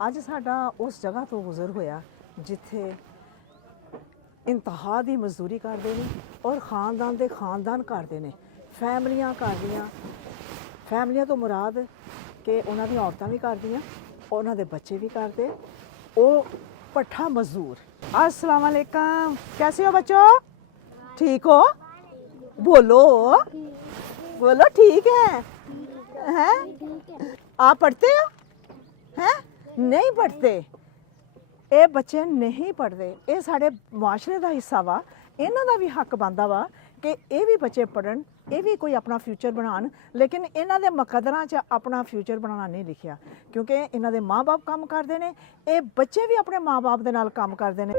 ਅੱਜ ਸਾਡਾ ਉਸ ਜਗ੍ਹਾ ਤੋਂ ਗੁਜ਼ਰ ਹੋਇਆ ਜਿੱਥੇ ਇੰਤਹਾ ਦੀ ਮਜ਼ਦੂਰੀ ਕਰਦੇ ਨੇ ਔਰ ਖਾਨਦਾਨ ਦੇ ਖਾਨਦਾਨ ਕਰਦੇ ਨੇ, ਫੈਮਲੀਆਂ ਕਰਦੀਆਂ। ਫੈਮਲੀਆਂ ਤੋਂ ਮੁਰਾਦ ਕਿ ਉਹਨਾਂ ਦੀਆਂ ਔਰਤਾਂ ਵੀ ਕਰਦੀਆਂ, ਉਹਨਾਂ ਦੇ ਬੱਚੇ भी करते। वो पट्ठा मजदूर। अस्सलाम वालेकुम, कैसे हो बच्चों? ठीक हो? बोलो बोलो, ठीक है हैं? आप पढ़ते हो हैं? नहीं पढ़ते। ਇਹ ਬੱਚੇ ਨਹੀਂ ਪੜ੍ਹਦੇ। ਇਹ ਸਾਡੇ ਮੁਆਸ਼ਰੇ ਦਾ ਹਿੱਸਾ ਵਾ। ਇਹਨਾਂ ਦਾ ਵੀ ਹੱਕ ਬਣਦਾ ਵਾ ਕਿ ਇਹ ਵੀ ਬੱਚੇ ਪੜ੍ਹਨ, ਇਹ ਵੀ ਕੋਈ ਆਪਣਾ ਫਿਊਚਰ ਬਣਾਉਣ। ਲੇਕਿਨ ਇਹਨਾਂ ਦੇ ਮੁਕੱਦਰਾਂ 'ਚ ਆਪਣਾ ਫਿਊਚਰ ਬਣਾਉਣਾ ਨਹੀਂ ਲਿਖਿਆ, ਕਿਉਂਕਿ ਇਹਨਾਂ ਦੇ ਮਾਂ-ਬਾਪ ਕੰਮ ਕਰਦੇ ਨੇ। ਇਹ ਬੱਚੇ ਵੀ ਆਪਣੇ ਮਾਂ-ਬਾਪ ਦੇ ਨਾਲ ਕੰਮ ਕਰਦੇ ਨੇ।